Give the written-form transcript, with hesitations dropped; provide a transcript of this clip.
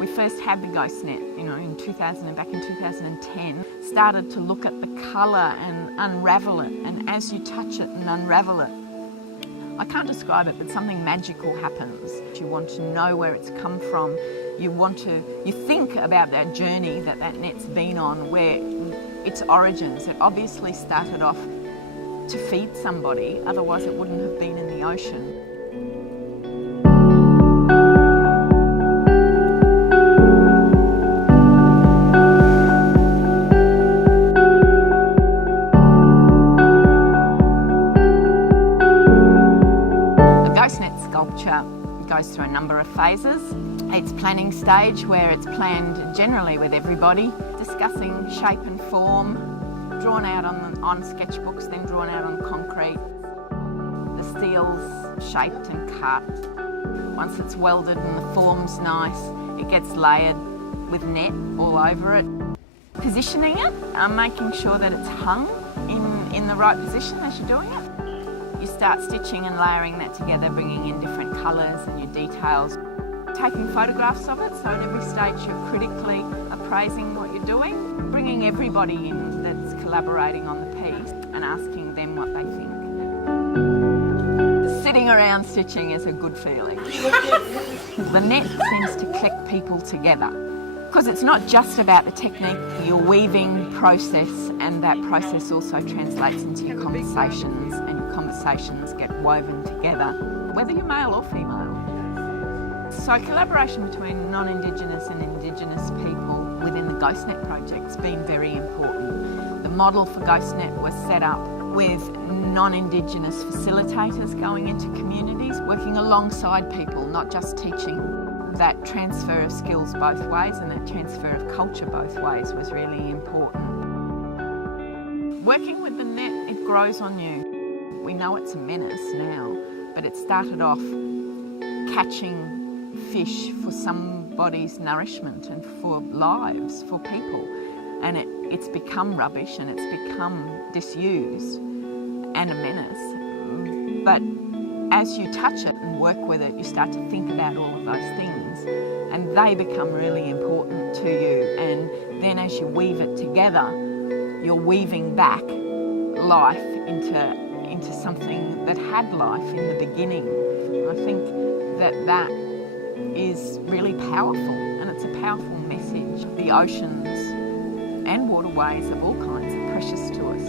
we first had the ghost net, in 2000, back in 2010, started to look at the colour and unravel it, and as you touch it and unravel it, I can't describe it, but something magical happens. You want to know where it's come from. You think about that journey that net's been on, where its origins. It obviously started off to feed somebody, otherwise it wouldn't have been in the ocean. Sculpture goes through a number of phases. It's planning stage, where it's planned generally with everybody, discussing shape and form, drawn out on sketchbooks, then drawn out on concrete. The steel's shaped and cut. Once it's welded and the form's nice, it gets layered with net all over it. Positioning it, making sure that it's hung in the right position as you're doing it. You start stitching and layering that together, bringing in different colours and your details. Taking photographs of it, so at every stage you're critically appraising what you're doing, bringing everybody in that's collaborating on the piece and asking them what they think. Sitting around stitching is a good feeling. The net seems to click people together, because it's not just about the technique, your weaving process, and that process also translates into your conversations, and your conversations get woven together, whether you're male or female. So collaboration between non-Indigenous and Indigenous people within the GhostNet project's been very important. The model for GhostNet was set up with non-Indigenous facilitators going into communities, working alongside people, not just teaching. That transfer of skills both ways and that transfer of culture both ways was really important. Working with the net, it grows on you. We know it's a menace now, but it started off catching fish for somebody's nourishment and for lives, for people. And it's become rubbish and it's become disused and a menace. But as you touch it and work with it, you start to think about all of those things, and they become really important to you. And then as you weave it together, you're weaving back life into something that had life in the beginning. I think that is really powerful, and it's a powerful message. The oceans and waterways of all kinds are precious to us.